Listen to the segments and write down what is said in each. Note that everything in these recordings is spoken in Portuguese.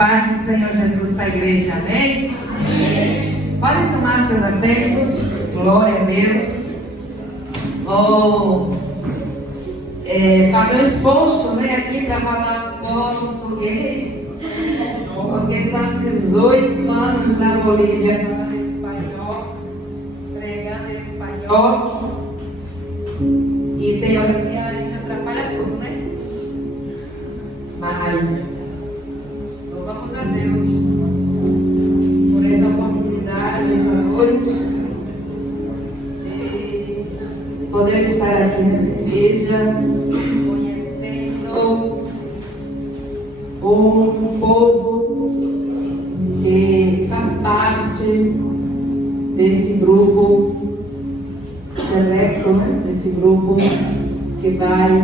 paz do Senhor Jesus para a igreja, amém? Amém. Podem tomar seus assentos, glória a Deus. Vou fazer um esforço, né, aqui para falar português, porque são 18 anos na Bolívia falando espanhol, pregando em espanhol, e tem hora que a gente atrapalha tudo, né? Mas louvamos a Deus por essa oportunidade, essa noite, de poder estar aqui nessa igreja, conhecendo um povo que faz parte deste grupo seleto, né? Desse grupo que vai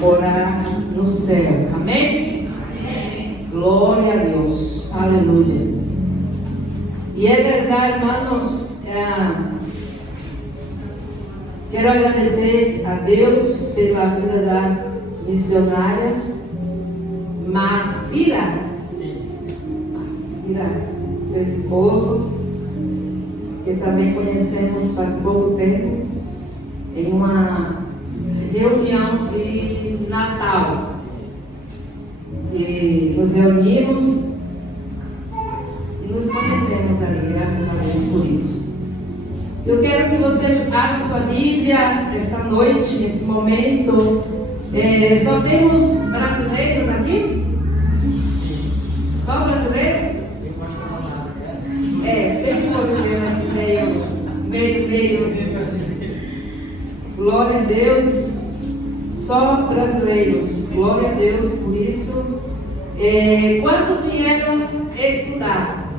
morar no céu, amém? Amém. Glória a Deus, aleluia. E é verdade, irmãos, quero agradecer a Deus pela vida da missionária Macira, seu esposo, que também conhecemos faz pouco tempo, em uma reunião de Natal, e nos reunimos e nos conhecemos ali, graças a Deus por isso. Eu quero que você abra sua Bíblia esta noite, nesse momento. Só temos brasileiros aqui? Só brasileiro? Tem um problema aqui meio. Glória a Deus. Só brasileiros, glória a Deus por isso. Quantos vieram estudar?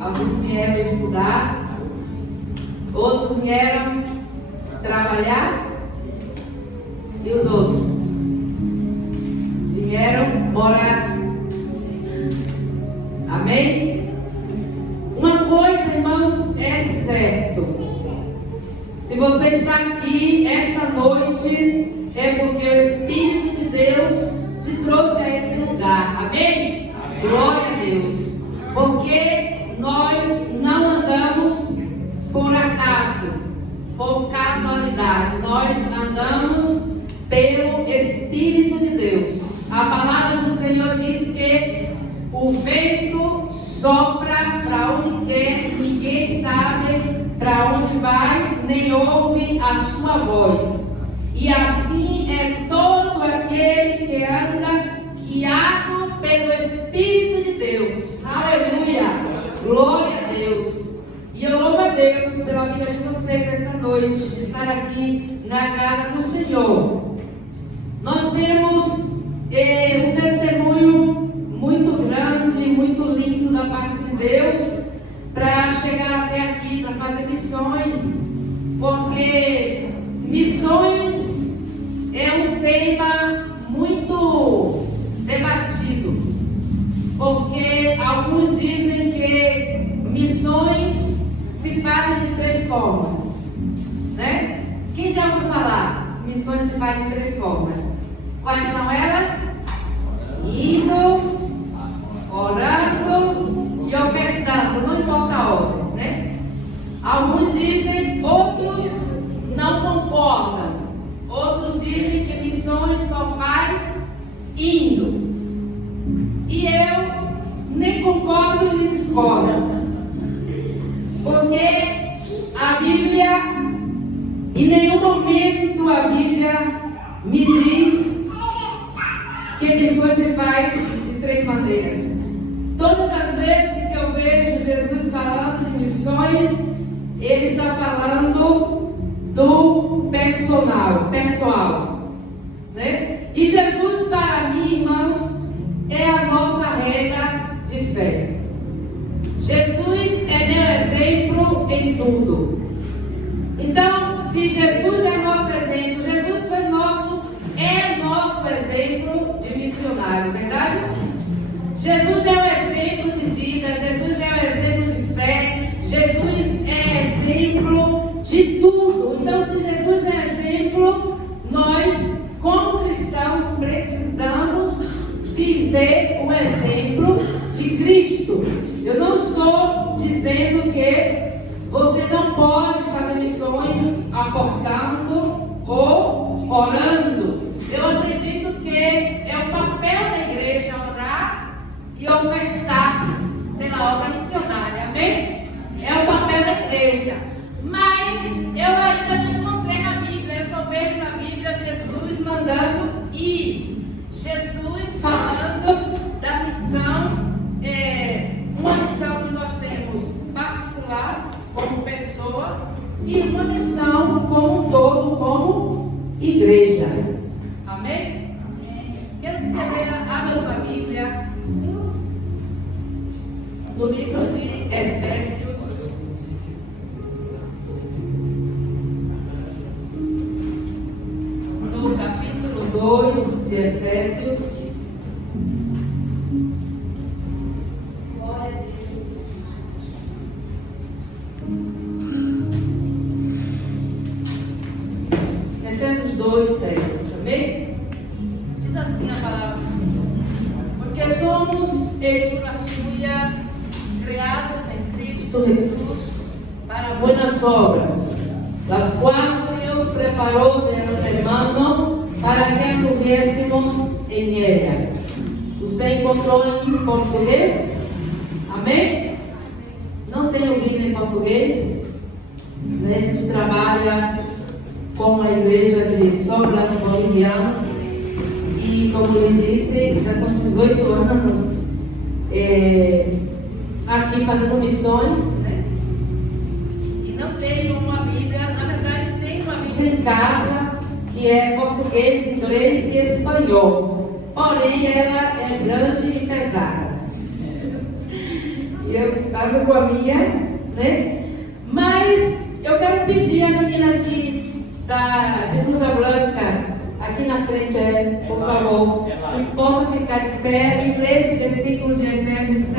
Alguns vieram estudar, outros vieram trabalhar, e os outros vieram morar. Amém? Uma coisa, irmãos, é certo. Se você está aqui esta noite, é porque o Espírito de Deus te trouxe a esse lugar. Amém? Amém. Glória a Deus. Porque nós não andamos por acaso, por casualidade. Nós andamos pelo Espírito de Deus. A palavra do Senhor diz que o vento sopra para onde quer, ninguém sabe para onde vai, nem ouve a sua voz. E assim é todo aquele que anda guiado pelo Espírito de Deus. Aleluia! Glória a Deus! E eu louvo a Deus pela vida de vocês esta noite, de estar aqui na casa do Senhor. Nós temos um testemunho muito grande, muito lindo da parte de Deus, para chegar até aqui, para fazer missões, porque missões é um tema muito debatido, porque alguns dizem que missões se fazem de 3 formas, né? Quem já ouviu falar? Missões se fazem de 3 formas. Quais são elas? Indo, orando e ofertando, não importa a ordem, né? Alguns dizem, outros não concordam. Outros dizem que missões só faz indo. E eu nem concordo e nem discordo. Porque a Bíblia, em nenhum momento a Bíblia me diz que missões se faz de 3 maneiras. Todas as vezes que eu vejo Jesus falando de missões, ele está falando do pessoal, né? E Jesus, para mim, irmãos, é a nossa regra de fé. Jesus é meu exemplo em tudo. Então, se Jesus é nosso exemplo, Jesus foi é nosso exemplo de missionário, verdade? Jesus é o exemplo de vida, Jesus é o exemplo de fé, Jesus é exemplo de tudo. Então, se Jesus é exemplo, nós, como cristãos, precisamos viver exemplo de Cristo. Eu não estou dizendo que você não pode fazer missões aportando ou orando. Eu acredito que é o papel da igreja orar e ofertar pela obra missionária, amém? É o papel da igreja. Mas eu ainda não encontrei na Bíblia, eu só vejo na Bíblia Jesus mandando ir. Jesus falando da missão, uma missão que nós temos particular, como pessoa, e uma missão como um todo, como igreja. Amém? Quero que você leia, abra sua Bíblia no livro de Efésios. No capítulo 2 de Efésios. Efésios 2, 10. Amém? Diz assim a palavra do Senhor: porque somos hechura suya, criados em Cristo Jesus para buenas obras, las cuales Deus preparou de antemano para que anduviésemos en ella. Você encontrou em português? Amém? Não tem o Bíblia em português? A gente trabalha com a igreja de Sobra, bolivianos, e como ele disse, já são 18 anos aqui fazendo missões, né? E não tem uma Bíblia, na verdade tem uma Bíblia em casa que é português, inglês e espanhol, porém ela é grande e pesada. E eu ando com a minha, né? Mas eu quero pedir a menina aqui de blusa branca, aqui na frente, por favor, que possa ficar de pé e ler esse versículo de Efésios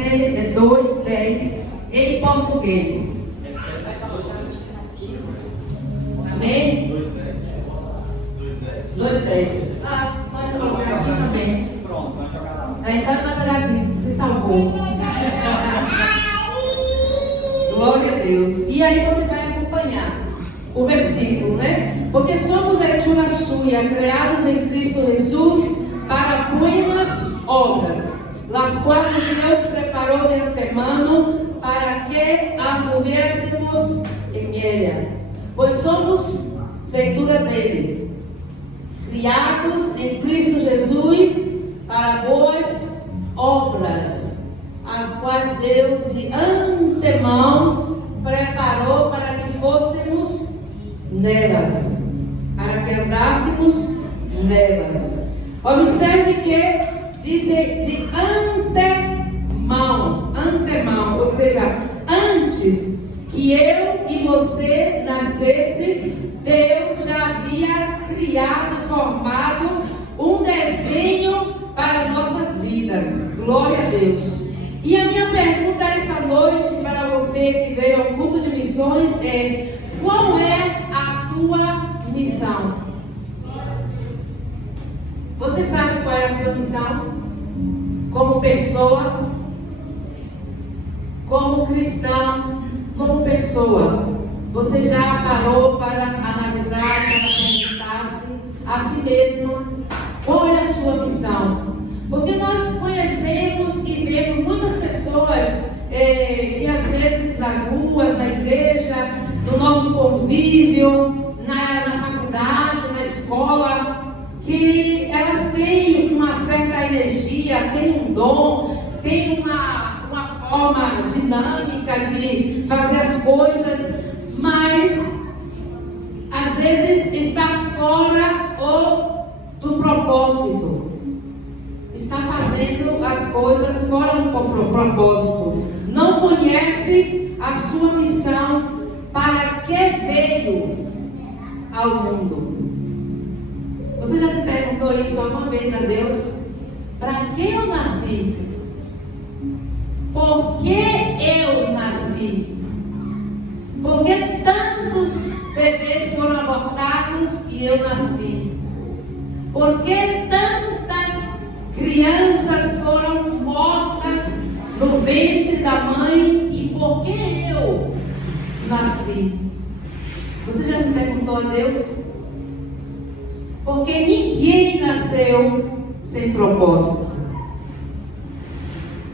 2, 10 em português. Amém? 2, 10. Pode colocar aqui também. Pronto, vai jogar lá. Então vai jogar aqui, se salvou. Glória a Deus. E aí você vai acompanhar o versículo, né? Porque somos hechura suya, criados em Cristo Jesus para buenas obras, las quais Deus preparou de antemano para que anduviésemos en ella. Pois somos feitura dele, criados em Cristo Jesus para boas obras, as quais Deus de antemão preparou para que fôssemos nelas, para que andássemos nelas. Observe que diz de antemão, ou seja, antes que eu e você nascesse, Deus já havia criado, formado um desenho para nossas vidas. Glória a Deus. E a minha pergunta esta noite para você que veio ao culto de missões é: qual é a tua missão? Você sabe qual é a sua missão? Como pessoa, como cristão, como pessoa. Você já parou para analisar, para perguntar-se a si mesmo qual é a sua missão? Porque nós conhecemos e vemos muitas pessoas que às vezes nas ruas, na igreja, no nosso convívio, na faculdade, na escola, que elas têm uma certa energia, têm um dom, têm uma forma dinâmica de fazer as coisas, mas às vezes está fora do propósito, está fazendo as coisas fora do propósito, não conhece a sua missão, para que veio ao mundo. Você já se perguntou isso alguma vez a Deus? Para que eu nasci? Por que eu nasci? Por que tantos bebês foram abortados e eu nasci? Por que tantas crianças crianças foram mortas no ventre da mãe e por que eu nasci? Você já se perguntou a Deus? Porque ninguém nasceu sem propósito.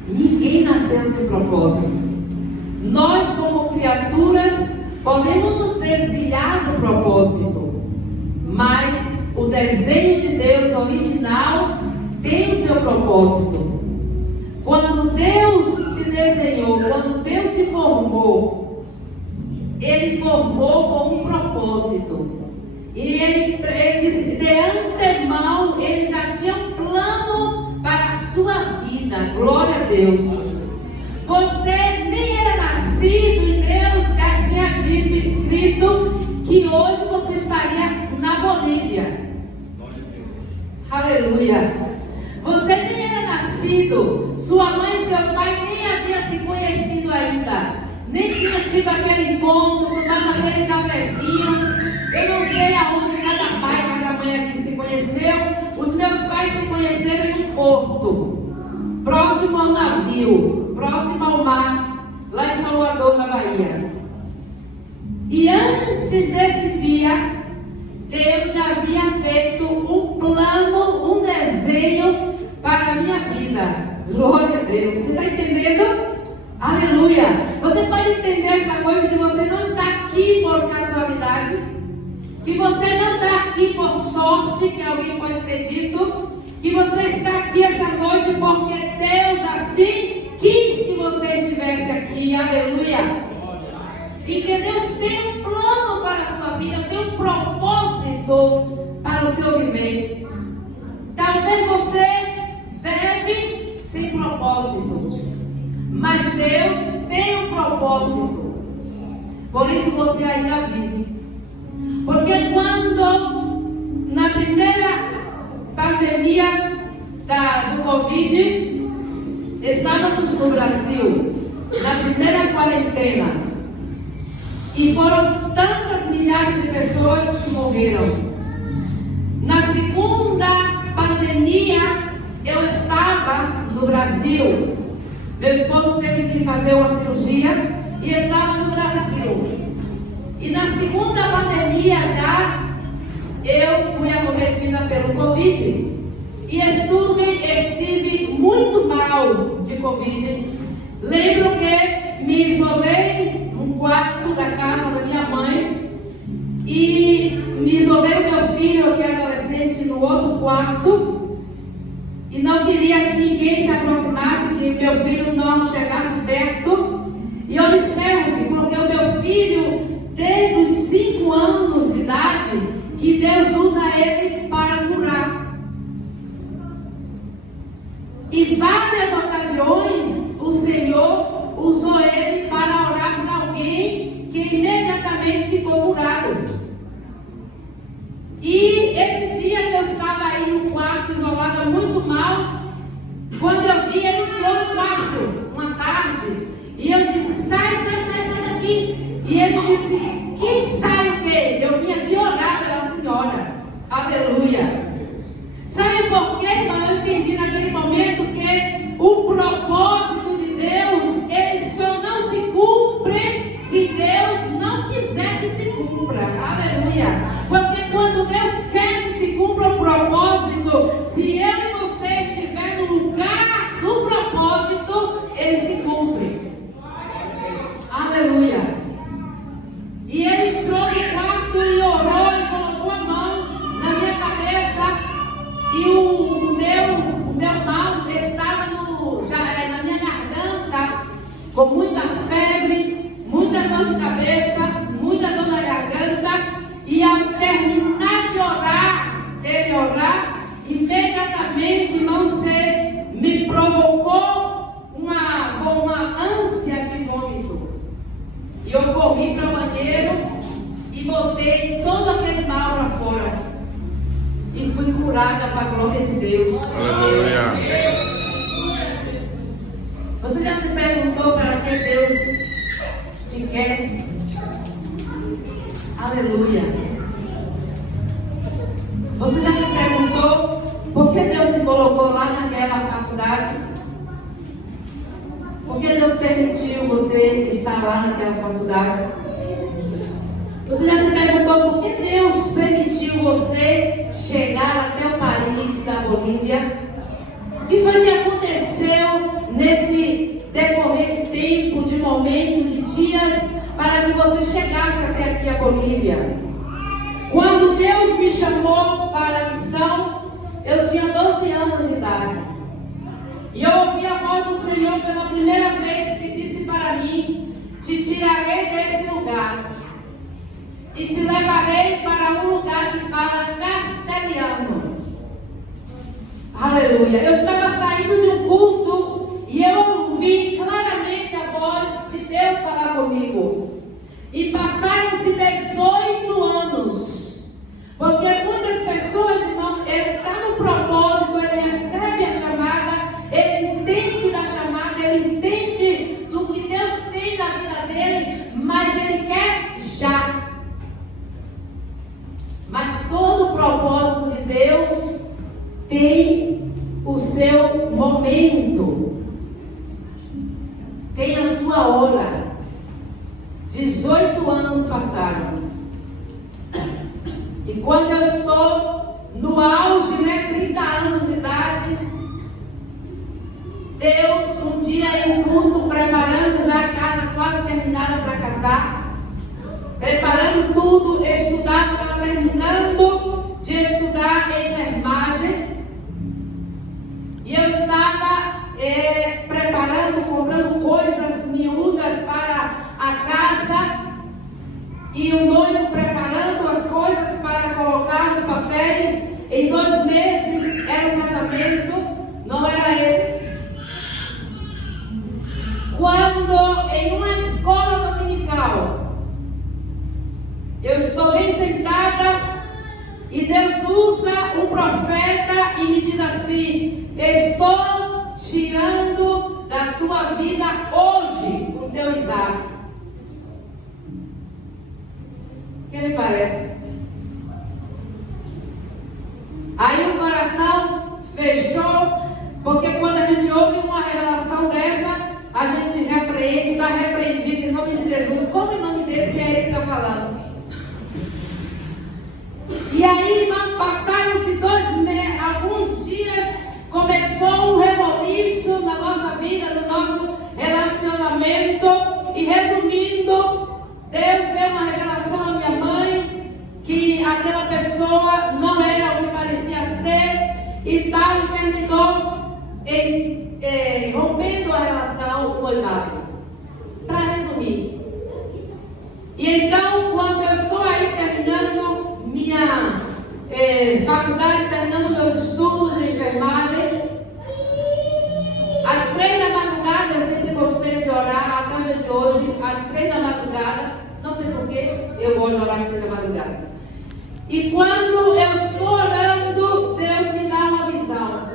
Ninguém nasceu sem propósito. Nós, como criaturas, podemos nos desviar do propósito, mas o desenho de Deus original tem o seu propósito. Quando Deus te desenhou, quando Deus te formou, Ele formou com um propósito. E Ele disse, de antemão, Ele já tinha um plano para a sua vida. Glória a Deus. Você nem era nascido e Deus já tinha dito, escrito, que hoje você estaria na Bolívia. Aleluia. Você nem era nascido, sua mãe e seu pai nem haviam se conhecido ainda, nem tinha tido aquele encontro, tomado aquele cafezinho. Eu não sei aonde cada pai, cada mãe aqui se conheceu. Os meus pais se conheceram em um porto, próximo ao navio, próximo ao mar, lá em Salvador, na Bahia. E antes desse dia, Deus já havia feito um plano, um desenho para a minha vida. Glória a Deus. Você está entendendo? Aleluia. Você pode entender esta noite que você não está aqui por casualidade, que você não está aqui por sorte, que alguém pode ter dito, que você está aqui essa noite porque Deus assim quis que você estivesse aqui. Aleluia. E que Deus tem um plano para a sua vida, tem um propósito para o seu viver. Talvez você vive sem propósito, mas Deus tem um propósito. Por isso você ainda vive. Porque quando na primeira pandemia do Covid, estávamos no Brasil, na primeira quarentena, e foram tantas milhares de pessoas que morreram. Na segunda pandemia, eu estava no Brasil. Meu esposo teve que fazer uma cirurgia e estava no Brasil. E na segunda pandemia já, eu fui acometida pelo Covid. E estive muito mal de Covid. Lembro que me isolei num quarto da casa da minha mãe. E me isolei o meu filho, que é adolescente, no outro quarto. E não queria que ninguém se aproximasse, que meu filho não chegasse perto. E observe, porque o meu filho, desde os 5 anos de idade, que Deus usa ele para curar. Em várias ocasiões, o Senhor usou ele para orar para alguém que imediatamente ficou curado. E esse dia que eu estava aí no quarto, isolada, muito mal, quando eu vi, ele entrou no quarto, uma tarde, e eu disse, sai daqui. E ele disse, quem sai o quê? Eu vim aqui orar pela senhora. Aleluia. Sabe por quê, irmão? Eu entendi naquele momento que o propósito de Deus, ele só não se cumpre se Deus não quiser que se cumpra. Aleluia. Porque quando Deus quer que se cumpra o propósito, se eu e você estiver no lugar do propósito, ele se cumpre. Aleluia. E ele entrou no quarto e orou e colocou a mão na minha cabeça. E o meu mal estava na minha garganta, com muita febre, muita dor de cabeça, muita dor na garganta. E ao terminar de orar, imediatamente, irmão, você me provocou uma ânsia de vômito. E eu corri para o banheiro e botei todo aquele mal para fora. E fui curada para a glória de Deus. Aleluia. Você já se perguntou para que Deus te quer? Aleluia. Você já se perguntou por que Deus se colocou colocou lá naquela faculdade? Por que Deus permitiu você estar lá naquela faculdade? Você já se perguntou por que Deus permitiu você chegar até o país da Bolívia? O que foi que aconteceu nesse decorrer de tempo, de momento, de dias, para que você chegasse até aqui a Bolívia? Quando Deus me chamou para a missão, eu tinha 12 anos de idade. E eu ouvi a voz do Senhor pela primeira vez, que disse para mim: te tirarei desse lugar e te levarei para um lugar que fala castelhano. Aleluia. Eu estava saindo de um culto e eu ouvi claramente a voz de Deus falar comigo. E passaram-se 18 anos. Porque muitas pessoas, irmão, ele está no propósito, ele recebe a chamada, ele entende da chamada, ele entende do que Deus tem na vida dele, mas ele quer já. Mas todo o propósito de Deus tem o seu momento, tem a sua hora. 18 anos passaram. E quando eu estou no auge, 30 anos de idade, Deus, um dia em um culto, preparando já a casa quase terminada para casar, preparando tudo, estudando, estava terminando de estudar enfermagem, e eu estava preparando, comprando coisas miúdas para a casa, e o noivo preparando as coisas para colocar os papéis. Em 2 meses era o casamento, não era ele. Quando em uma escola dominical eu estou bem sentada e Deus usa um profeta e me diz assim: estou tirando da tua vida hoje o teu Isaac. O que lhe parece? Aí o coração fechou, porque quando a gente ouve uma revelação dessa, a gente repreende, está repreendido em nome de Jesus. Como em nome dele, se é ele que está falando? E aí, irmão, passaram-se alguns dias, começou um reboliço na nossa vida, no nosso relacionamento. E resumindo, Deus deu uma revelação à minha mãe, que aquela pessoa não era o que parecia ser, e tal, e terminou rompendo a relação, o noivado. Para resumir. E então, quando eu estou aí terminando minha faculdade, terminando meus estudos de enfermagem, às 3 da madrugada, eu sempre gostei de orar, até o dia de hoje, às 3 da madrugada, não sei porquê, eu gosto de orar às 3 da madrugada. E quando eu estou orando, Deus me dá uma visão.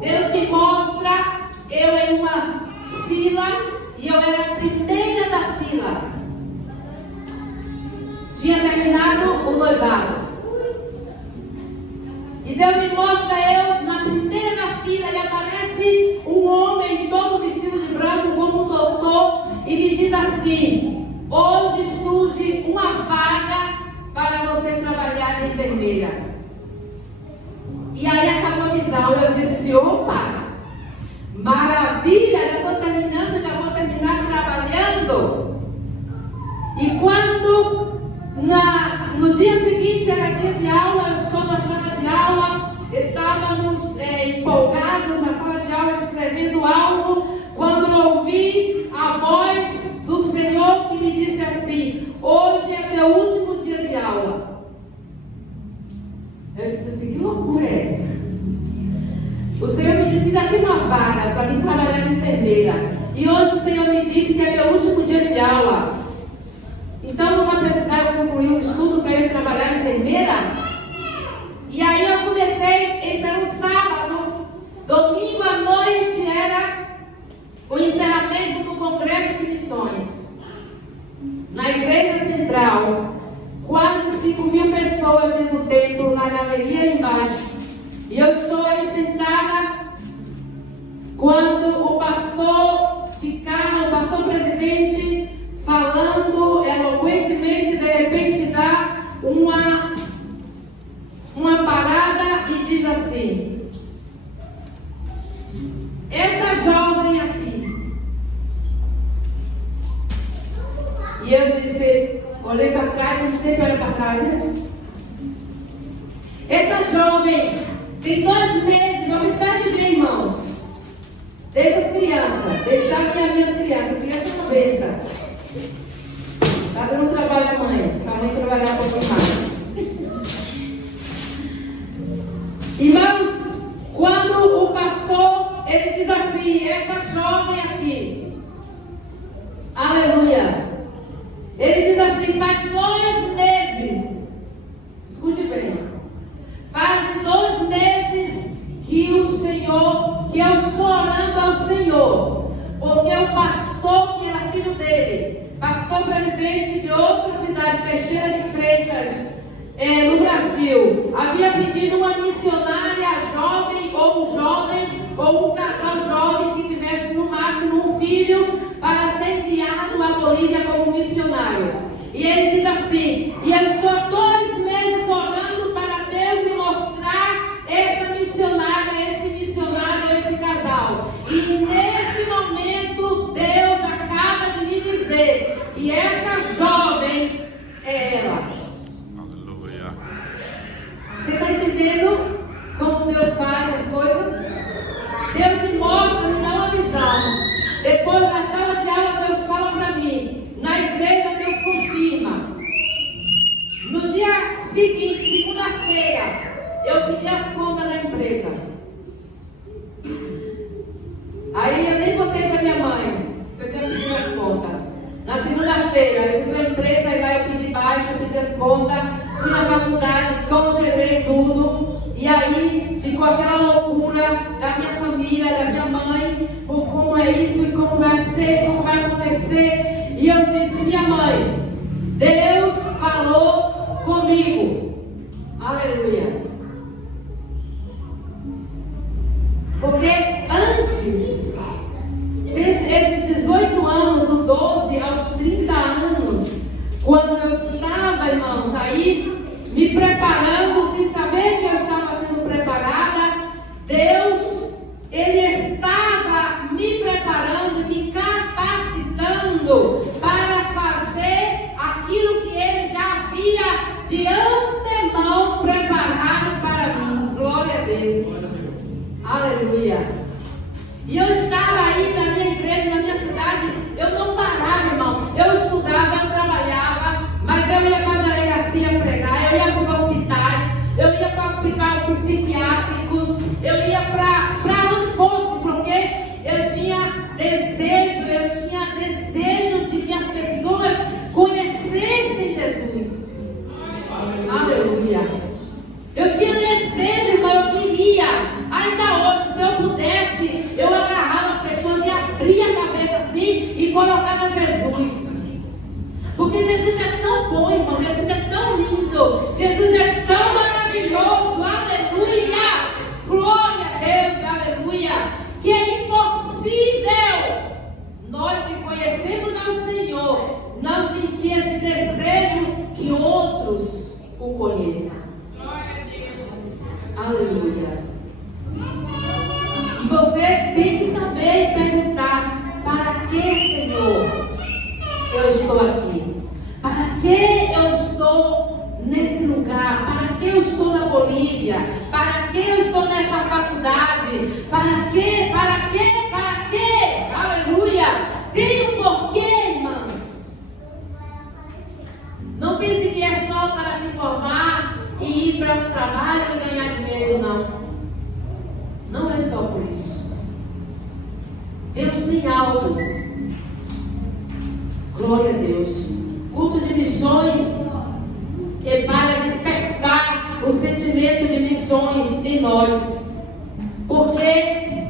Deus me mostra eu em uma fila, e eu era a primeira da fila. Tinha terminado o noivado. E Deus me mostra eu na primeira da fila, e aparece um homem todo vestido de branco, como um doutor, e me diz assim: hoje surge uma vaga para você trabalhar de enfermeira. E aí acabou a visão. Eu disse: opa, maravilha, já estou terminando, já vou terminar trabalhando. E quando no dia seguinte era dia de aula, eu estou na sala de aula, estávamos empolgados na sala de aula escrevendo algo, quando eu ouvi a voz do Senhor que me disse assim: hoje é teu último dia de aula. Eu disse assim: que loucura é essa? O Senhor me disse que já tem uma vaga para mim trabalhar de enfermeira, e hoje o Senhor me disse que é meu último dia de aula, então não vai precisar eu concluir os estudos para eu trabalhar de enfermeira? E aí eu comecei, esse era um sábado, domingo à noite era o encerramento do Congresso de Missões, na Igreja Central. Quase 5.000 pessoas dentro do templo, na galeria embaixo. E eu estou aí sentada quando o pastor de carro, o pastor presidente, falando eloquentemente, de repente dá uma parada e diz assim: essa jovem aqui. E eu disse, olhei para trás, a gente sempre olha para trás, né? Essa jovem tem 2 meses, observe bem, irmãos. Deixa as crianças, deixa minhas crianças, criança cabeça. Está dando trabalho à mãe, para a mãe trabalhar um pouco mais. Irmãos, quando o pastor, ele diz assim, essa jovem aqui, aleluia, ele diz assim, faz 2 meses, escute bem, faz 2 meses que o Senhor, que eu estou orando ao Senhor, porque o pastor que era filho dele, pastor presidente de outra cidade, Teixeira de Freitas, no Brasil, havia pedido uma missionária jovem, ou um casal jovem que tivesse no máximo um filho, para ser enviado à Bolívia como missionário. E ele diz assim, e eu estou há 2 meses orando para Deus me mostrar esta missionária, este missionário, este casal. E nesse momento Deus acaba de me dizer que essa jovem é ela. Você está entendendo como Deus faz as coisas? Deus me mostra, me dá uma visão. Depois na sala de aula Deus fala para mim. Na igreja Deus confirma. No dia seguinte, segunda-feira, eu pedi as contas da empresa. Aí eu nem contei para minha mãe que eu tinha pedido as contas. Na segunda-feira eu fui para a empresa e lá eu pedi baixa, eu pedi as contas. Fui na faculdade, congelei tudo. E aí ficou aquela loucura da minha família, da minha mãe, por como é isso e como vai ser, como vai acontecer. E eu disse, minha mãe, Deus falou comigo. Aleluia. Porque antes, esses 18 anos, do 12 aos 30 anos, quando eu estava, irmãos, aí me preparando, sem saber que eu estava sendo preparada, Deus, Ele estava me preparando, me capacitando para fazer aquilo que Ele já havia de antemão preparado para mim. Glória a Deus. Aleluia. E eu estava aí na minha igreja, na minha cidade, eu não parava, irmão. Eu estudava, eu trabalhava, mas eu ia para as delegacias pregar, eu ia para os hospitais, eu ia para hospitais psiquiátricos, eu ia para onde fosse, porque eu tinha desejo de que as pessoas conhecessem Jesus. Aleluia. Eu tinha desejo, irmão, eu queria. Ainda hoje, se eu pudesse, eu agarrava as pessoas e abria a cabeça assim e colocava Jesus. Porque Jesus é tão bom, irmão. Jesus é tão lindo. Jesus é tão maravilhoso. Aleluia. Glória a Deus. Aleluia. Que é impossível nós que conhecemos ao Senhor não sentir esse desejo que outros o conheçam. Aleluia. E você tem que saber perguntar: para que, Senhor, eu estou aqui? Para que eu estou nesse lugar? Para que eu estou na Bolívia? Para que eu estou nessa faculdade? Para que? Para que? Para que? Aleluia. Tem um porquê, irmãos. Não pense que é só para se formar e ir para um trabalho e ganhar dinheiro, não. Não é só por isso. Deus tem algo. Glória a Deus. Culto de missões é para despertar o sentimento de missões em nós. Porque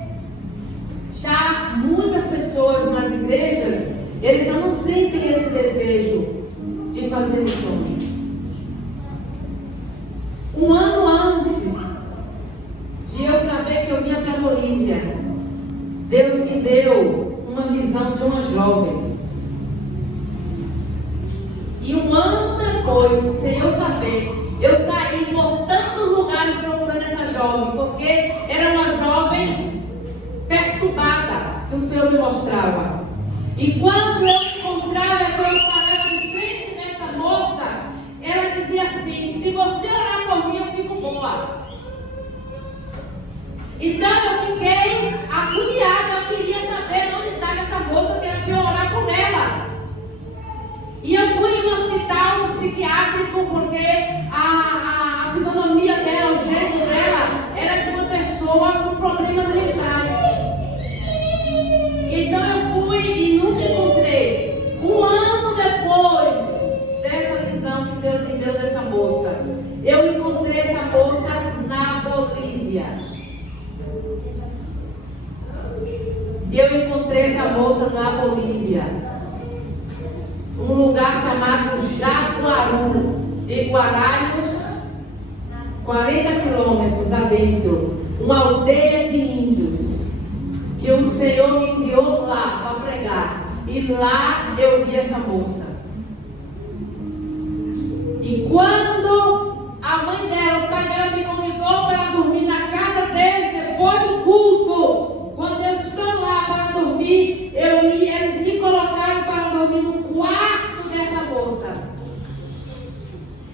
já muitas pessoas nas igrejas, eles já não sentem esse desejo de fazer missões. Um ano antes Deus me deu uma visão de uma jovem. E um ano depois, sem eu saber, eu saí por tantos lugares procurando essa jovem, porque era uma jovem perturbada que o Senhor me mostrava. E quando eu encontrava, quando eu parava de frente dessa moça, ela dizia assim: se você orar por mim, eu fico boa. Então eu fiquei agoniada, eu queria saber onde estava essa moça, que era para eu orar por ela. E eu fui em um hospital psiquiátrico, porque a fisionomia dela, o jeito dela, era de uma pessoa com problemas mentais. Então eu fui e nunca encontrei. Um ano depois dessa visão que Deus me deu dessa moça, eu encontrei essa moça na Bolívia. Eu encontrei essa moça na Bolívia, um lugar chamado Jaguaru, de Guarulhos, 40 quilômetros adentro, uma aldeia de índios, que o Senhor me enviou lá para pregar. E lá eu vi essa moça. E quando a mãe dela, os pais dela me convidou para dormir na casa deles depois do culto, quando eu estou lá para dormir, eles me colocaram para dormir no quarto dessa moça.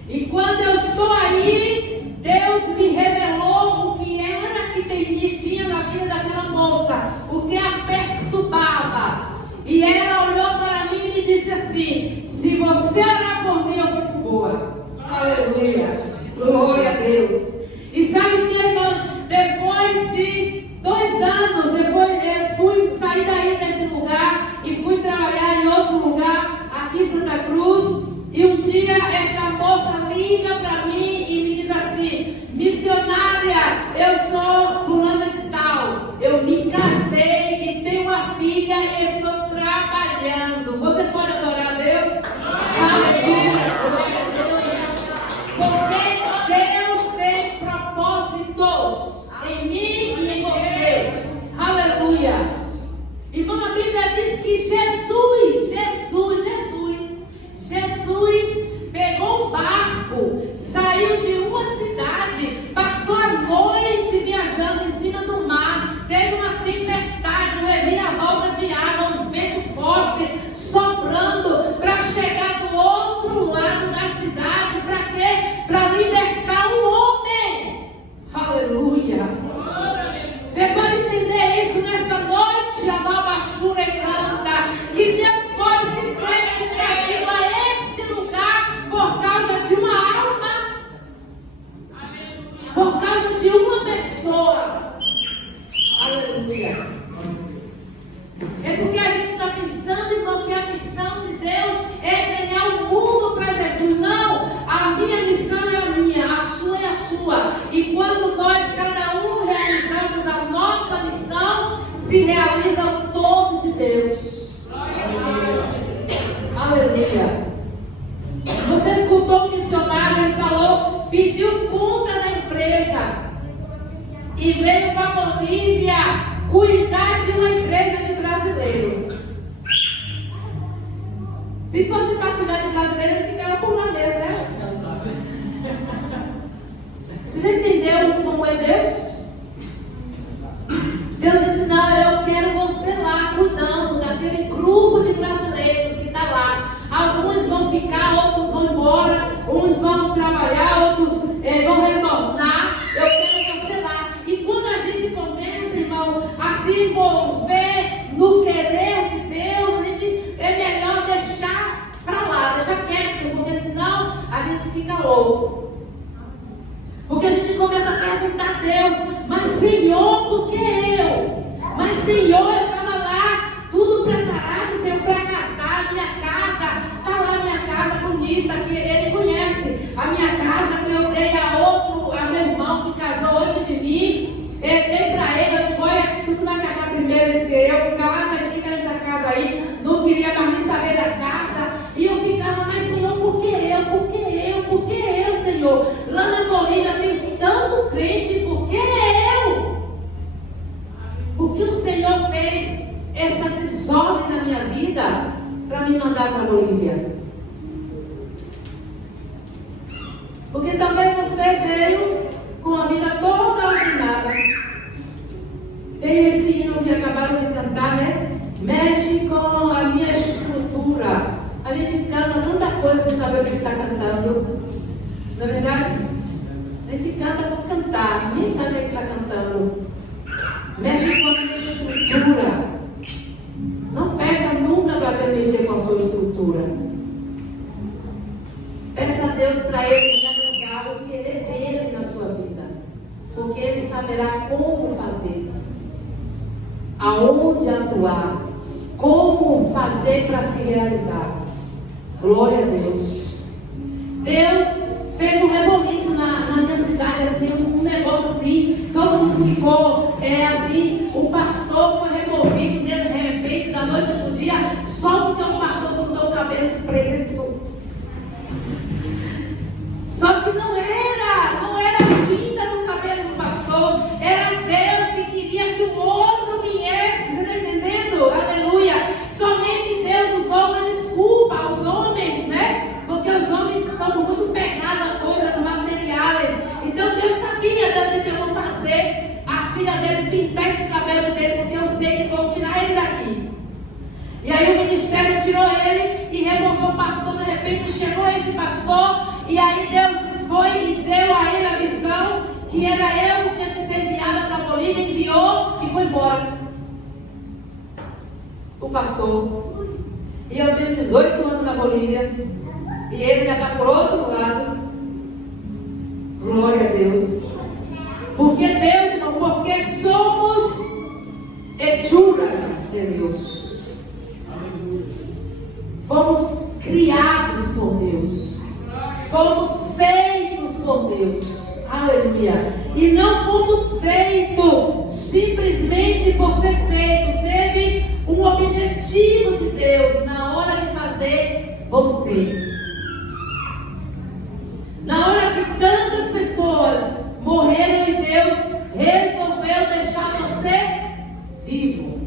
E quando eu estou aí, Deus me revelou o que era que tinha na vida daquela moça, o que a perturbava. E ela olhou para mim e me disse assim: se você orar por mim, eu fico boa. Aleluia, glória a Deus. E sabe que, irmãos, depois de 2 anos, depois eu fui sair daí desse lugar e fui trabalhar em outro lugar, aqui em Santa Cruz. E um dia esta moça liga para mim e me diz assim: missionária, eu sou fulana de tal, eu me casei e tenho uma filha e estou trabalhando. Você pode adorar a Deus? Aleluia, glória a Deus. Porque Deus tem propósitos em mim e em você. Aleluia. Irmão, a Bíblia diz que Jesus pegou um barco, saiu de uma cidade, passou a noite viajando em cima do mar, teve uma tempestade, uma reviravolta de água, uns ventos fortes soprando, para chegar do outro lado da cidade. Para quê? Para libertar um homem. Aleluia. Você pode entender isso nesta noite? A nova Shura canta que Deus pode te trazer a este lugar por causa de uma alma, por causa de uma pessoa. Aleluia. É porque a gente está pensando, irmão, que a missão de Deus é ganhar o mundo para Jesus. Não, a minha missão é a minha, a sua é a sua. E quando nós, cada um, realizamos a nossa missão, se realiza o todo de Deus. Aleluia. Você escutou o missionário, ele falou, pediu conta da empresa e veio para a Bolívia cuidar de uma igreja de brasileiros. Se fosse para cuidar de brasileiros, ele ficava por lá mesmo, né? Você já entendeu como é Deus? Deus disse: não, eu quero você lá cuidando daquele grupo de brasileiros que está lá. Alguns vão ficar, outros vão embora, uns vão trabalhar, outros vão retornar. Eu quero você lá. E quando a gente começa, irmão, a se envolver no querer de Deus, a gente é melhor deixar para lá, deixar quieto, porque senão a gente fica louco. Porque a gente começa a perguntar a Deus: mas Senhor, por que eu? Mas Senhor, eu estava lá, tudo preparado, Senhor, para casar, minha casa, está lá minha casa bonita, que Ele conhece, a minha casa que eu dei a meu irmão que casou antes de mim, eu dei para ele, eu digo: olha, tu vai casar primeiro do que eu, ficar lá, você fica nessa casa aí, não queria mais nem saber da casa, e eu ficava: mas Senhor, por que eu? Por que eu? Por que eu, Senhor? Lá na Bolívia tem tanto crente, por que eu? Porque o Senhor fez essa desordem na minha vida para me mandar para a Bolívia? Porque talvez você veio com a vida toda ordenada. Tem esse hino que acabaram de cantar, né? Mexe com a minha estrutura. A gente canta tanta coisa sem saber o que está cantando. Não é verdade? A gente canta por cantar, nem sabe o que está cantando. Mexe com a minha estrutura. Não peça nunca para Deus mexer com a sua estrutura. Peça a Deus para Ele realizar o querer dele na sua vida. Porque Ele saberá como fazer. Aonde atuar. Como fazer para se realizar. Glória a Deus. Deus fez um reboliço na minha cidade, assim, um negócio assim, todo mundo ficou assim, o pastor foi removido de repente, da noite para o dia, só porque o pastor botou o cabelo de preto. Só que não era a tinta do cabelo do pastor, era Deus que queria que o outro viesse, você está entendendo? Aleluia! Somente Deus usou uma desculpa aos homens, né? Porque os homens são muito pegados a coisas materiais. Então Deus sabia, Deus disse: eu vou fazer a filha dele pintar esse cabelo dele, porque eu sei que vão tirar ele daqui. E aí o ministério tirou ele e removeu o pastor. De repente chegou esse pastor, e aí Deus foi e deu a ele a visão que era eu que tinha que ser enviada para a Bolívia, enviou e foi embora. O pastor. E eu tenho 18 anos na Bolívia. E ele já está por outro lado. Glória a Deus. Porque Deus, irmão, porque somos hechuras de Deus. Fomos criados por Deus. Fomos feitos por Deus. Aleluia. E não fomos feitos simplesmente por ser feito. Teve um objetivo de Deus na hora de fazer você. Na hora que tantas pessoas morreram e Deus resolveu deixar você vivo.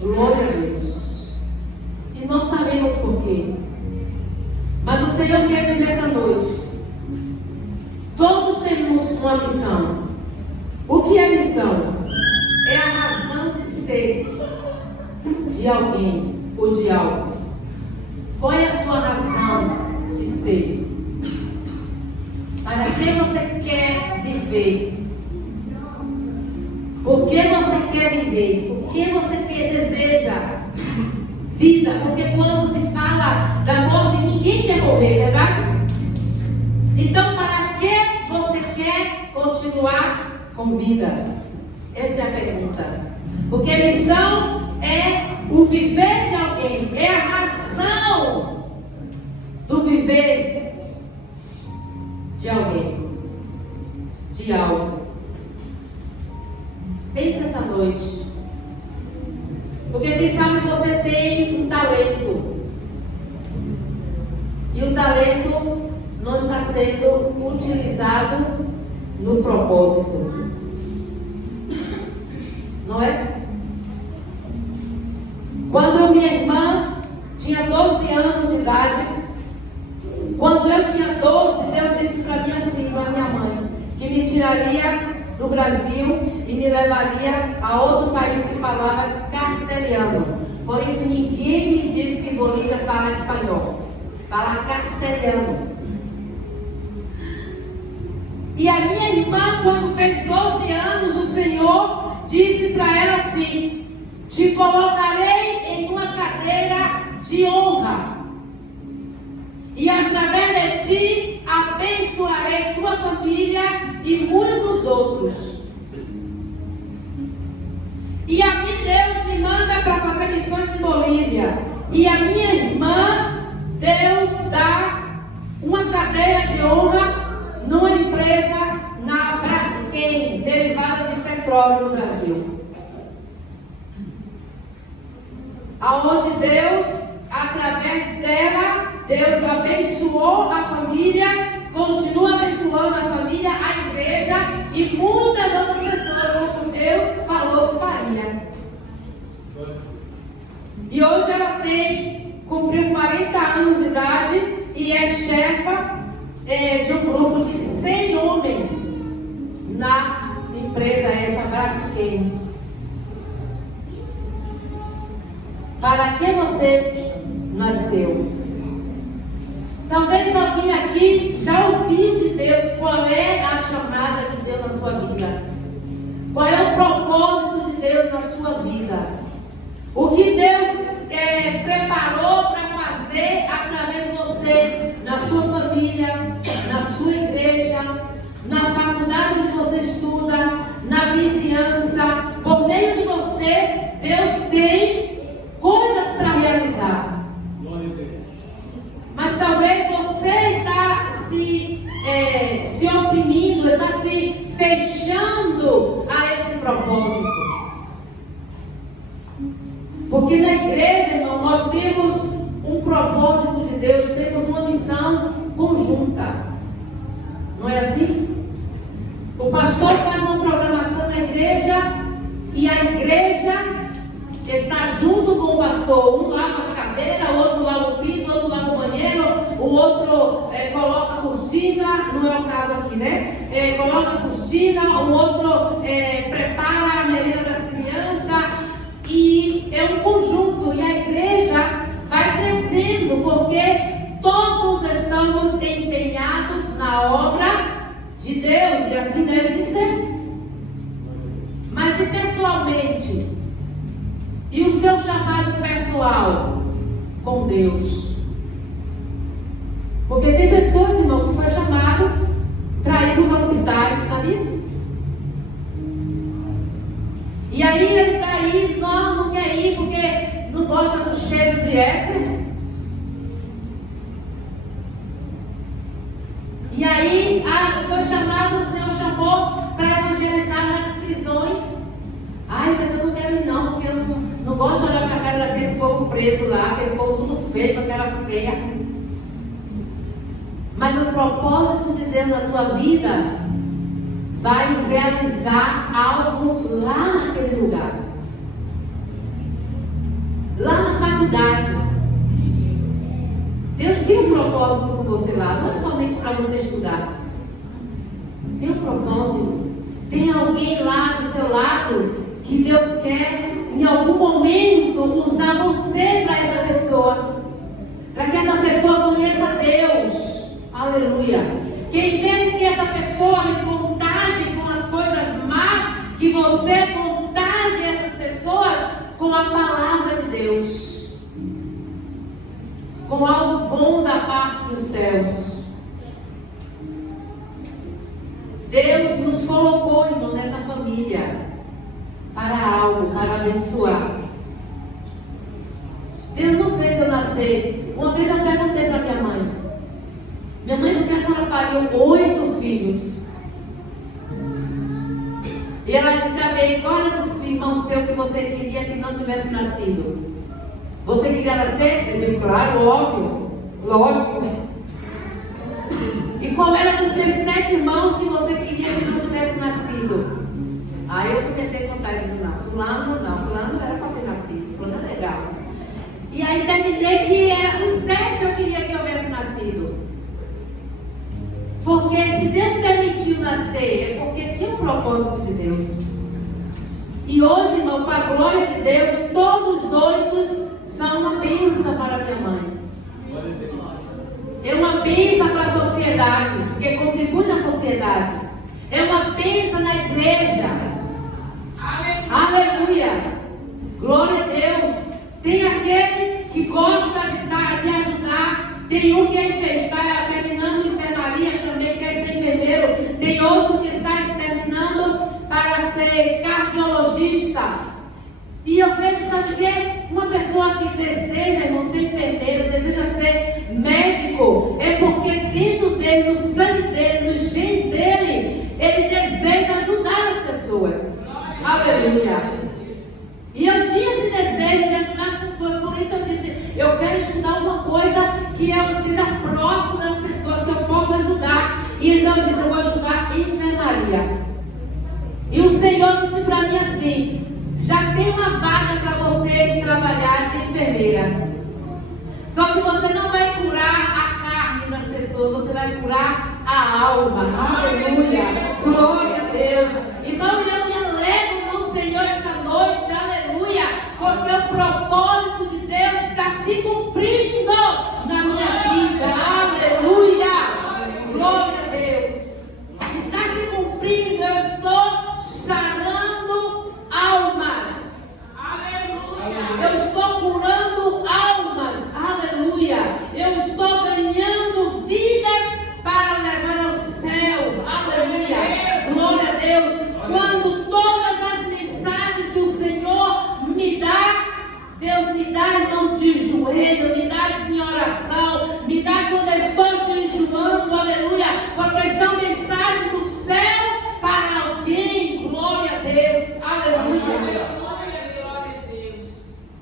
Glória a Deus. E não sabemos porquê. Mas o Senhor quer que nessa noite todos temos uma missão. O que é missão? É a razão de ser de alguém ou de algo. Qual é a sua razão de ser? Para que você quer viver? Por que você quer viver? Por que você deseja vida? Porque quando se fala da morte, ninguém quer morrer, verdade? Então, para que você quer continuar com vida? Essa é a pergunta. Porque missão é o viver de alguém, é a razão do viver de alguém, de algo. Pense essa noite. Porque quem sabe você tem um talento. E o talento não está sendo utilizado no propósito. Não é? Quando minha irmã tinha 12 anos de idade, quando eu tinha 12, Deus disse para mim assim, para minha mãe, que me tiraria do Brasil e me levaria a outro país que falava castelhano. Por isso ninguém me diz que Bolívia fala espanhol, fala castelhano. E a minha irmã, quando fez 12 anos, o Senhor disse para ela assim: te colocarei em uma cadeira de honra, e através de ti abençoarei tua família e muitos outros. E a mim Deus me manda para fazer missões em Bolívia. E a minha irmã, Deus dá uma cadeira de honra numa empresa na Braskem, derivada de petróleo no Brasil. Aonde Deus, através dela, Deus abençoou a família, continua abençoando a família, a igreja e muitas outras pessoas, como Deus falou Para que você nasceu? Talvez alguém aqui já ouviu de Deus qual é a chamada de Deus na sua vida. Qual é o propósito de Deus na sua vida? O que Deus preparou para fazer através de você, na sua família, na sua igreja, na faculdade onde você estuda, na vizinhança, por meio de você, Deus tem coisas para realizar. Mas talvez você está se oprimindo, está se fechando a esse propósito. Porque na igreja, irmão, nós temos um propósito de Deus, temos uma missão conjunta. Não é assim? O pastor faz uma programação na igreja e a igreja está junto com o pastor. Um lava as cadeiras, o outro lava o piso, o outro lava o banheiro, o outro coloca a cortina, não é o caso aqui, né? Coloca a cortina, o outro prepara a merenda das crianças. E é um conjunto, e a igreja vai crescendo, porque todos estamos empenhados na obra de Deus, e assim deve de ser. Mas e pessoalmente? E o seu chamado pessoal com Deus? Porque tem pessoas, irmão, que foi chamado para ir para os hospitais, sabia? E aí ele está aí, não quer ir porque não gosta do cheiro de éter. E aí foi chamado, o Senhor chamou para evangelizar nas prisões. Ai, mas eu não quero ir não, porque eu não gosto de olhar para a cara daquele povo preso lá, aquele povo tudo feio, com aquelas feias. Mas o propósito de Deus na tua vida vai realizar algo lá naquele lugar. Lá na faculdade. Deus tem um propósito com você lá. Não é somente para você estudar. Tem um propósito. Tem alguém lá do seu lado que Deus quer, em algum momento, usar você para essa pessoa. Para que essa pessoa conheça Deus. Aleluia. Quem vê que essa pessoa lhe contagie com as coisas más, que você contagie essas pessoas com a palavra de Deus, com algo bom da parte dos céus. Deus nos colocou, irmão, nessa família para algo, para abençoar. Deus não fez eu nascer. Uma vez eu perguntei para minha mãe: minha mãe, por que a senhora pariu 8 filhos? E ela disse: a ver, qual era dos irmãos seus que você queria que não tivesse nascido? Você queria nascer? Eu digo: claro, óbvio, lógico. E qual era dos seus 7 irmãos que você queria que não tivesse nascido? Aí eu comecei a contar, e digo: não, fulano não era para ter nascido, fulano é legal. E aí terminei que era os 7 eu queria que houvesse nascido. Porque se Deus permitiu nascer, é porque tinha um propósito de Deus. E hoje, irmão, para a glória de Deus, todos os 8 são uma bênção para minha mãe. É uma bênção para a sociedade, porque contribui na sociedade. É uma bênção na igreja. Aleluia. Glória a Deus. Tem aquele que gosta de ajudar. Tem um que está terminando enfermaria, também quer ser enfermeiro. Tem outro que está terminando para ser cardiologista. E eu vejo, sabe o quê? Uma pessoa que deseja, irmão, ser enfermeiro, deseja ser médico, é porque dentro dele, no sangue dele, nos genes dele, ele deseja ajudar as pessoas. Aleluia. E eu tinha esse desejo de ajudar as pessoas, por isso eu disse: eu quero estudar alguma coisa que eu esteja próximo das pessoas, que eu possa ajudar. E então eu disse: eu vou estudar enfermaria. E o Senhor disse para mim assim: já tem uma vaga para vocês trabalhar de enfermeira. Só que você não vai curar a carne das pessoas, você vai curar a alma. Aleluia. Glória a Deus. Irmão, eu me alegro no Senhor esta noite. Aleluia. Porque o propósito de se cumprindo na minha vida. Aleluia! Glória a Deus. Está se cumprindo. Eu estou sarando almas. Eu estou curando almas. Aleluia. Eu estou ganhando vidas para levar ao céu. Aleluia. Glória a Deus. Quando todas as mensagens que o Senhor me dá, Deus me dá, irmão, de joelho, me dá em oração, me dá quando eu estou jejuando, aleluia, porque são mensagens do céu para alguém. Glória a Deus, aleluia.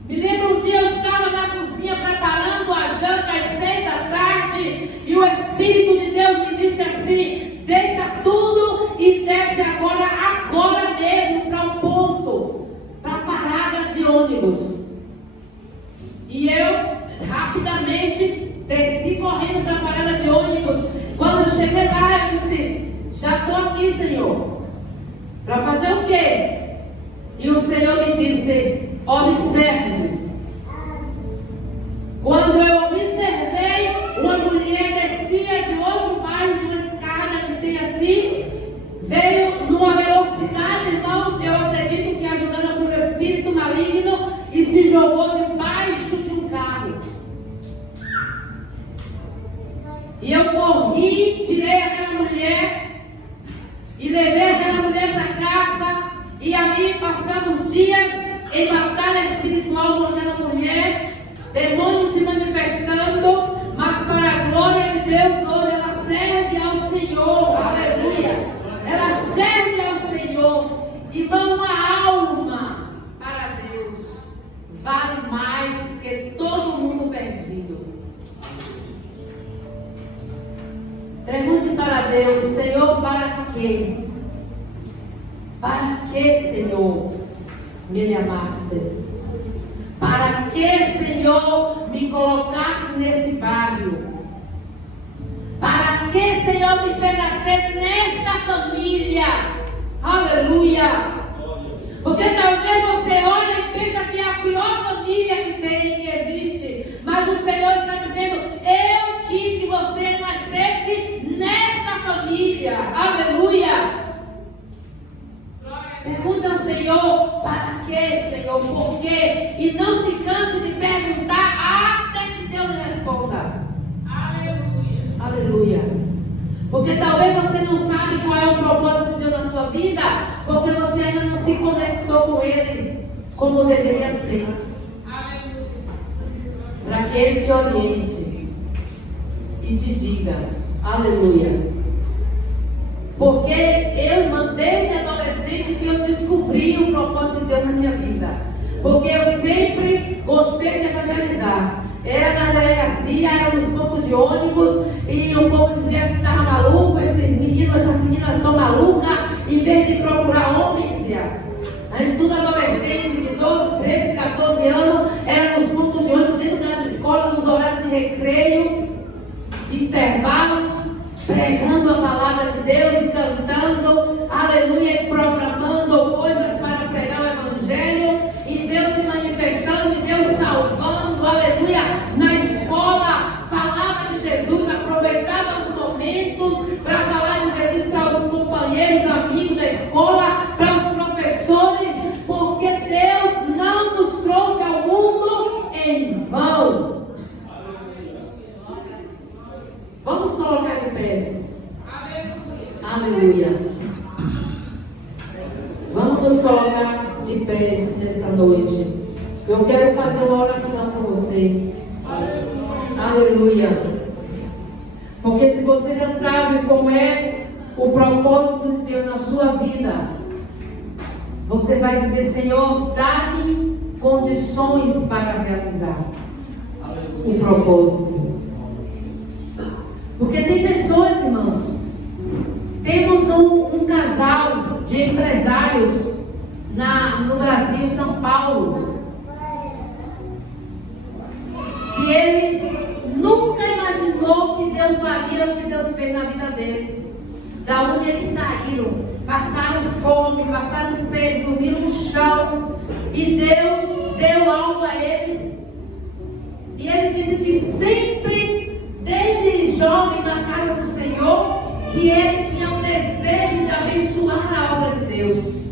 Me lembro um dia eu estava na cozinha preparando a janta às 6 da tarde e o Espírito de Deus me disse assim: deixa tudo e desce agora mesmo para o ponto, para a parada de ônibus. E eu rapidamente desci correndo para a parada de ônibus. Quando eu cheguei lá, eu disse: já estou aqui, Senhor. Para fazer o quê? E o Senhor me disse: observe. Quando eu observei, uma mulher descia de outro bairro, de uma escada que tem assim, veio numa velocidade, irmãos, eu acredito que ajudando por um espírito maligno, e se jogou debaixo de um carro. E eu corri, tirei aquela mulher e levei aquela mulher para casa, e ali passamos dias em batalha espiritual com aquela mulher, demônios se manifestando, mas para a glória de Deus, hoje ela serve ao Senhor. Aleluia. Ela serve ao Senhor. Irmão, uma alma para Deus vale mais que todo mundo perdido. Pergunte para Deus: Senhor, para quê? Para que, Senhor, me amaste? Para que, Senhor, me colocaste neste barrio? Para que, Senhor, me fez nascer nesta família? Aleluia! Porque talvez você olhe e pensa que é a pior família que tem, que existe. Mas o Senhor está dizendo: eu quis que você nascesse nesta família. Aleluia! Pergunte ao Senhor: para quê, Senhor? Por quê? E não se canse de perguntar até que Deus responda. Aleluia. Aleluia. Porque talvez você não sabe qual é o propósito de Deus na sua vida, porque você ainda não se conectou com Ele como deveria ser. Aleluia. Para que Ele te oriente e te diga: aleluia. Porque eu, desde adolescente, que eu descobri o propósito de Deus na minha vida. Porque eu sempre gostei de evangelizar. Era na delegacia, era nos pontos de ônibus, e o povo dizia que estava maluco, esse menino, essa menina tão maluca. Em vez de procurar homem, dizia. Aí, tudo adolescente, de 12, 13, 14 anos, era nos pontos de ônibus, dentro das escolas, nos horários de recreio, de intervalos, pregando a palavra de Deus e cantando, aleluia, e proclamando coisas para pregar o Evangelho, e Deus se manifestando, e Deus salvando, aleluia. Na escola, falava de Jesus, aproveitava os momentos para falar de Jesus para os companheiros, amigos da escola, para os professores, porque Deus não nos trouxe ao mundo em vão. Vamos colocar de pés. Aleluia. Vamos nos colocar de pés nesta noite. Eu quero fazer uma oração com você. Aleluia. Porque se você já sabe como é o propósito de Deus na sua vida, você vai dizer: Senhor, dá-me condições para realizar o propósito. Porque tem pessoas, irmãos, temos um casal de empresários no Brasil, em São Paulo, que eles nunca imaginou que Deus faria o que Deus fez na vida deles. Da onde eles saíram, passaram fome, passaram sede, dormiram no chão, e Deus deu algo a eles. E E ele disse que sempre, desde jovem na casa do Senhor, que ele tinha um desejo de abençoar a obra de Deus.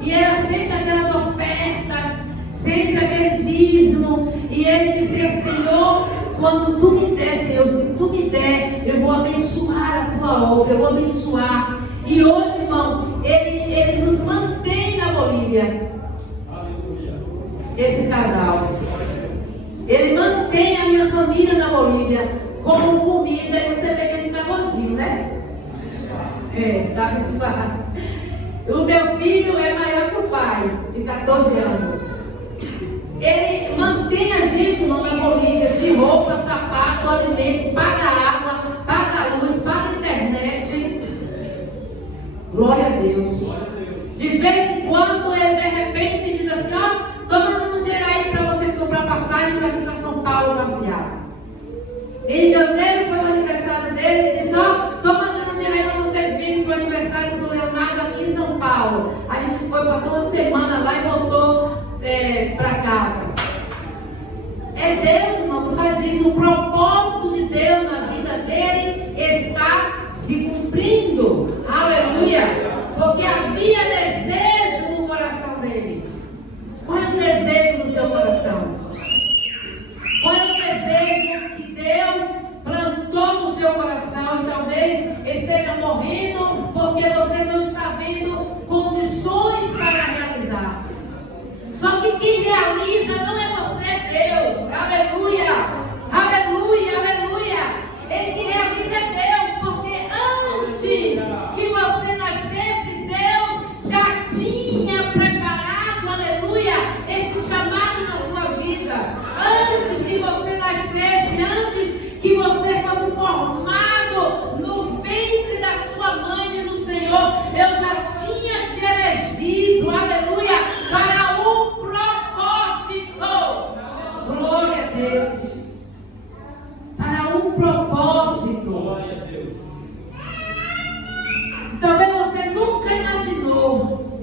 E era sempre aquelas ofertas, sempre aquele dízimo. E ele dizia: Senhor, quando tu me der, Senhor, se tu me der, eu vou abençoar a tua obra, eu vou abençoar. E hoje, irmão, ele nos mantém na Bolívia. Esse casal. Ele mantém a minha família na Bolívia com comida. E você vê que ele está gordinho, né? Está abençoado. O meu filho é maior que o pai, de 14 anos. Ele mantém a gente, irmão, na Bolívia, de roupa, sapato, alimento, paga água, paga luz, paga internet. Glória a Deus. De vez em quando ele de repente diz assim: ó, toma um dinheiro aí para vocês comprar passagem para vir para São Paulo passear. Em janeiro foi o aniversário dele. Ele disse: ó, tô mandando dinheiro aí para vocês virem para o aniversário do Leonardo aqui em São Paulo. A gente foi, passou uma semana lá e voltou para casa. É Deus, irmão, que faz isso. O propósito de Deus na vida dele está se cumprindo. Aleluia. Porque havia desejo no coração dele. Qual é o desejo no seu coração? Qual é o desejo que Deus plantou no seu coração e talvez esteja morrendo porque você não está vendo condições para realizar? Só que quem realiza não é você, Deus. Aleluia, aleluia, aleluia. Ele que realiza é Deus, porque antes que você nascesse, Deus já tinha preparado, aleluia, esse chamado na sua vida. Antes que você nascesse, antes que você fosse formado no ventre da sua mãe, diz o Senhor, eu já tinha te elegido, aleluia, para um propósito. Glória a Deus. Para um propósito. Glória a Deus. Talvez você nunca imaginou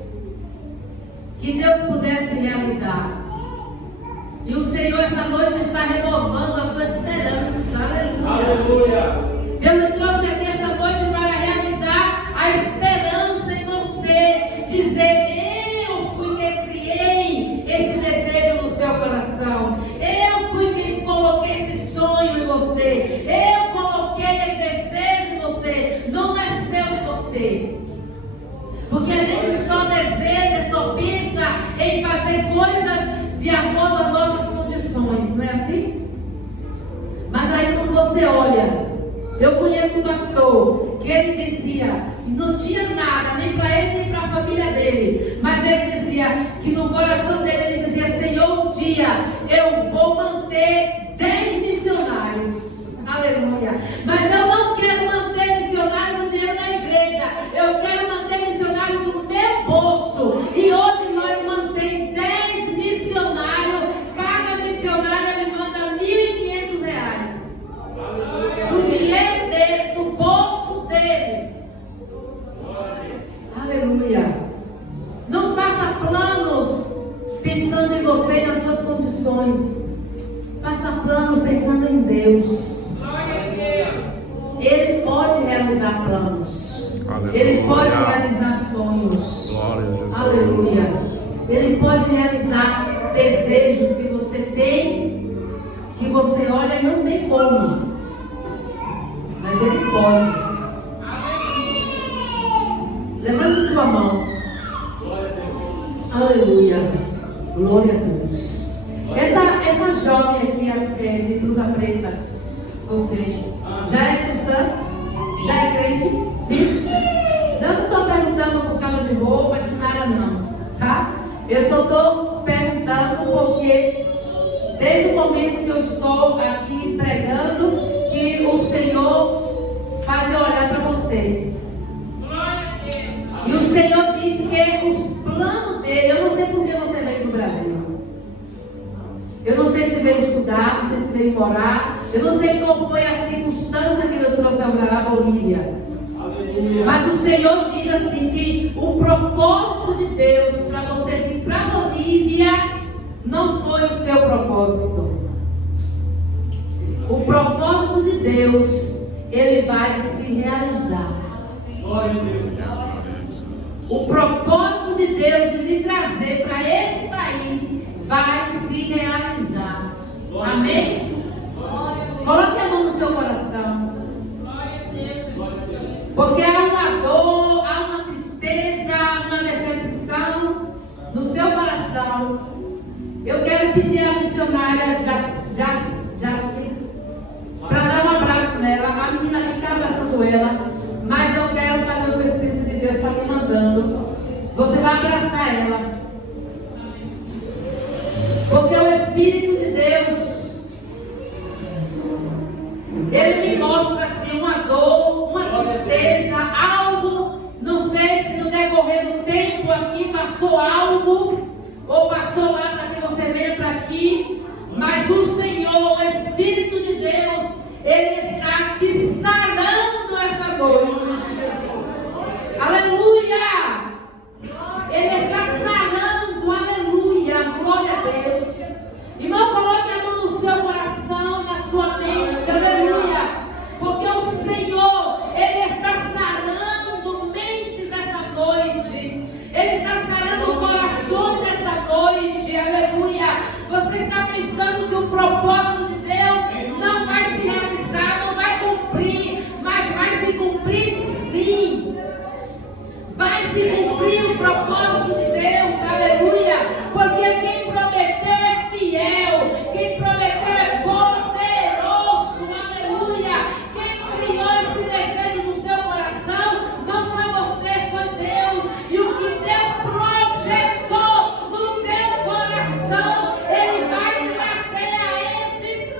que Deus pudesse realizar. E o Senhor essa noite está renovando a sua esperança. Aleluia. Aleluia. Deus me trouxe aqui essa noite para realizar a esperança em você. Dizer: eu fui quem criei esse desejo no seu coração. Eu fui quem coloquei esse sonho em você. Eu coloquei esse desejo em você. Não nasceu de você. Porque a gente só deseja, só pensa em fazer coisas de acordo às nossas condições, não é assim? Mas aí quando você olha, eu conheço um pastor que ele dizia, e não tinha nada, nem para ele, nem para a família dele, mas ele dizia que no coração dele, ele dizia: Senhor, um dia eu vou manter 10 missionários, aleluia, mas eu não quero manter missionário do dinheiro da igreja, eu quero manter missionário do meu bolso. E hoje nós mantém 10 missionários, cada missionário ele manda R$1.500 do dinheiro dele, do bolso dele. Aleluia. Não faça planos pensando em você e nas suas condições. Faça plano pensando em Deus. Ele pode realizar planos. Aleluia. Ele pode realizar sonhos. Aleluia. Ele pode realizar desejos que você tem, que você olha e não tem como. Mas Ele pode. Levante sua mão. Aleluia. Glória a Deus. Essa jovem aqui de blusa preta, você já é cristã? Já é crente? Sim? Eu não estou perguntando por causa de roupa, de nada não, tá? Eu só estou perguntando porque desde o momento que eu estou aqui pregando, que o Senhor faz eu olhar para você. E o Senhor diz que os planos dele, eu não sei por que você veio do Brasil. Eu não sei se veio estudar, não sei se veio morar. Eu não sei qual foi a circunstância que eu trouxe a Bolívia. Mas o Senhor diz assim que o propósito de Deus para você vir para a Bolívia não foi o seu propósito. propósito de Deus, ele vai se realizar. O propósito de Deus de lhe trazer para esse país vai se realizar. Amém? Coloque a mão no seu coração. Porque há uma dor, há uma tristeza, uma decepção no seu coração. Eu quero pedir à missionária Jaci para dar um abraço nela. A menina aqui está abraçando ela, mas eu quero fazer o que o Espírito de Deus está me mandando. Você vai abraçar ela, porque o Espírito de Deus, ele me mostra assim uma dor, uma tristeza, algo. Não sei se no decorrer do tempo aqui passou algo, ou passou lá para que você venha para aqui, mas o Senhor, o Espírito de Deus, ele está te sarando essa noite. Aleluia! Ele está sarando, aleluia, glória a Deus. Irmão, coloque a mão no seu coração, na sua mente, aleluia, porque o Senhor, ele está sarando mentes essa noite, ele está sarando corações essa noite, aleluia. Você está pensando que o propósito de Deus não vai se realizar, não vai cumprir, mas vai se cumprir sim. Vai se cumprir o propósito de Deus, aleluia, porque quem prometeu é fiel, quem prometeu é poderoso, aleluia. Quem criou esse desejo no seu coração não foi você, foi Deus, e o que Deus projetou no teu coração, ele vai trazer a existência.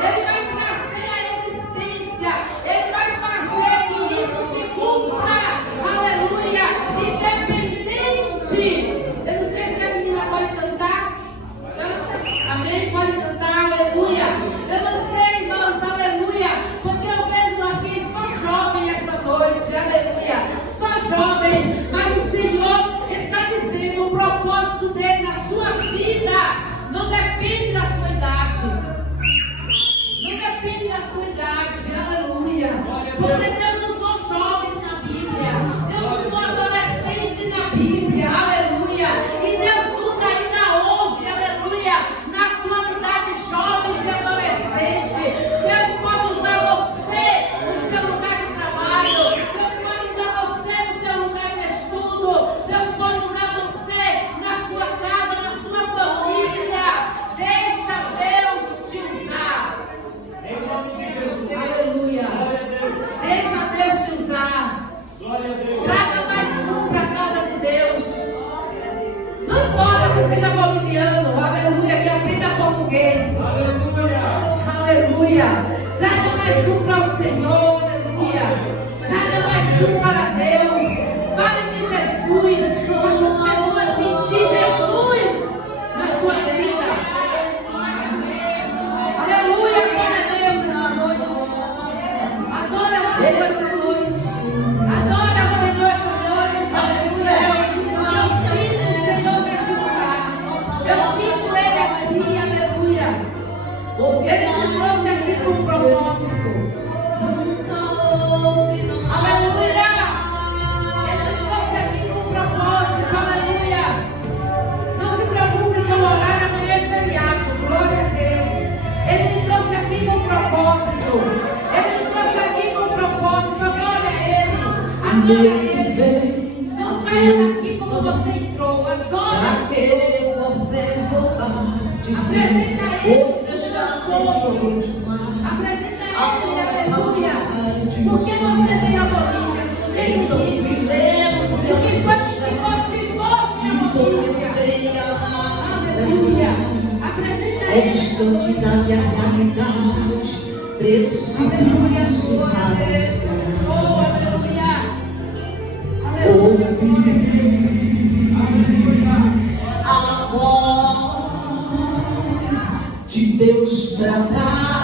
Ele vai trazer a existência, ele vai fazer que isso se cumpra, aleluia, independente. Eu não sei se a menina pode cantar, canta, amém, pode cantar, aleluia. Eu não sei, irmãos, aleluia, porque eu vejo aqui só jovem essa noite, aleluia, só jovem, mas o Senhor está dizendo o propósito dele na sua vida não depende da sua idade. Não depende da sua idade, aleluia. Porque Deus usou jovens na Bíblia, Deus usou adolescentes na Bíblia, aleluia. E Deus usa ainda hoje, aleluia, na atualidade, jovens e adolescentes. Deus pode usar você no seu lugar de trabalho, Deus pode usar você no seu lugar de estudo, Deus pode usar você na sua casa, na sua família. Deixa Deus te usar. Aleluia. Deixa Deus te usar. Traga mais um para a casa de Deus. Não importa que seja boliviano, aleluia, que aprenda português. Aleluia. Traga mais um para o Senhor, aleluia. Traga mais um para Deus. Fale de Jesus. Faça as pessoas sentir Jesus na sua vida. Aleluia, glória a Deus essa noite. Adora o Senhor essa noite. Adora o Senhor essa noite. Aleluia. Eu sinto o Senhor nesse lugar. Eu sinto Ele aqui, aleluia. Ele te trouxe aqui com um propósito. Aleluia. Ele te trouxe aqui com um propósito, aleluia. Não se preocupe com o horário, amanhã é feriado, glória a Deus. Ele me trouxe aqui com propósito. Ele me trouxe aqui com propósito. Adore a Ele. Adore a Ele. Não saia daqui como você entrou. Adore a Ele. Apresenta a Ele o seu chão. Apresenta a Ele, aleluia. Por que você veio a Bolívia? Ele disse. O que foi que te motivou para Bolívia? Aleluia. Apresenta a Ele. É distante da minha realidade, preciso mais. Oh, aleluia. Aleluia. A voz de Deus pra dar.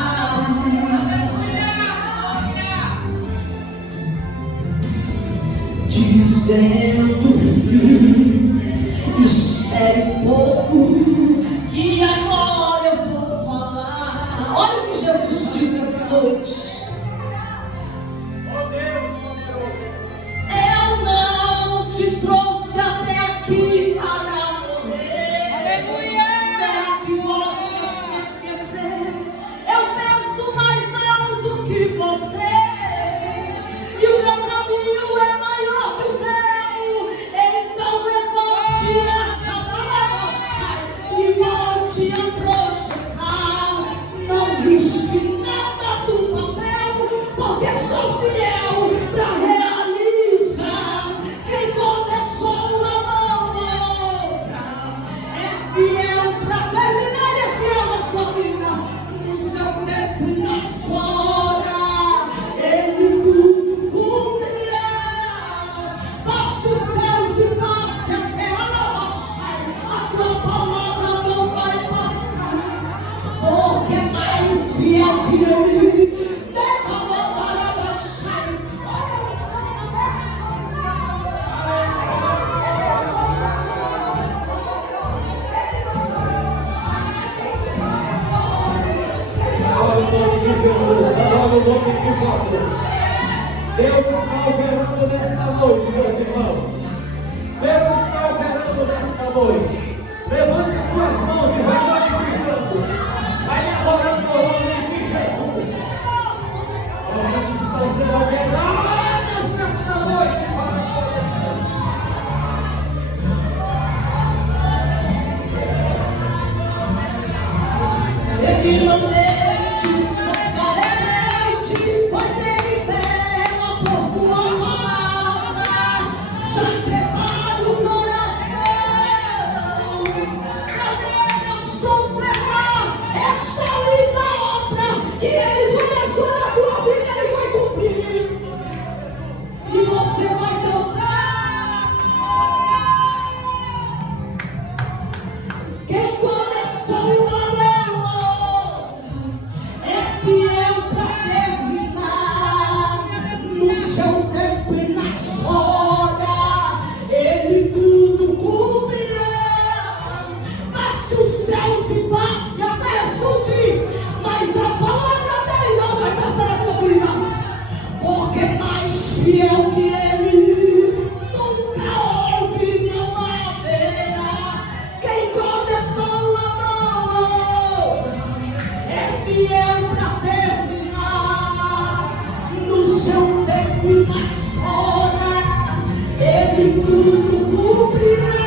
Dizendo, filho, espere pouco, E agora eu vou falar. Olha o que Jesus disse essa noite. Eu não te trouxe até aqui para morrer. Aleluia! Será que você se esqueceu? Eu penso mais alto que você. E o meu caminho é maior que o teu. Então levante a cabeça e volte a projetar. Não risque nada do papel, porque sou fiel para realizar. Quem começou a obra é fiel para terminar. Ele é fiel na sua vida, no seu tempo e na sua hora. Ele tudo cumprirá. Passe os céus e passe a terra, não baixar. A tua palavra não vai passar, porque é mais fiel que ele. Deixa eu voltar a baixar. Glória ao nome de Jesus, glória ao nome de Jesus. Deus está operando nesta noite, meus irmãos. Deus está operando nesta noite. Levante as suas mãos e vai glorificando. Vai adorando o nome de Jesus. As estão sendo operadas nesta noite para a glória de Deus. Ele não mente, não se arrepende, pois ele pela por tua palavra. Já prepara o coração para Deus completar esta linda obra que ele começou na tua vida. Ele vai cumprir e você vai cantar. Quem começou a é fiel para terminar, no seu tempo e na sua hora. Ele tudo cumprirá. Passe os céus e passe a terra, escute, mas a palavra dele não vai passar a tua vida, porque é mais fiel que ele nunca houve, não haverá. Quem começou a obra é fiel para terminar, no seu tempo e na sua hora. Ele tudo cumprirá.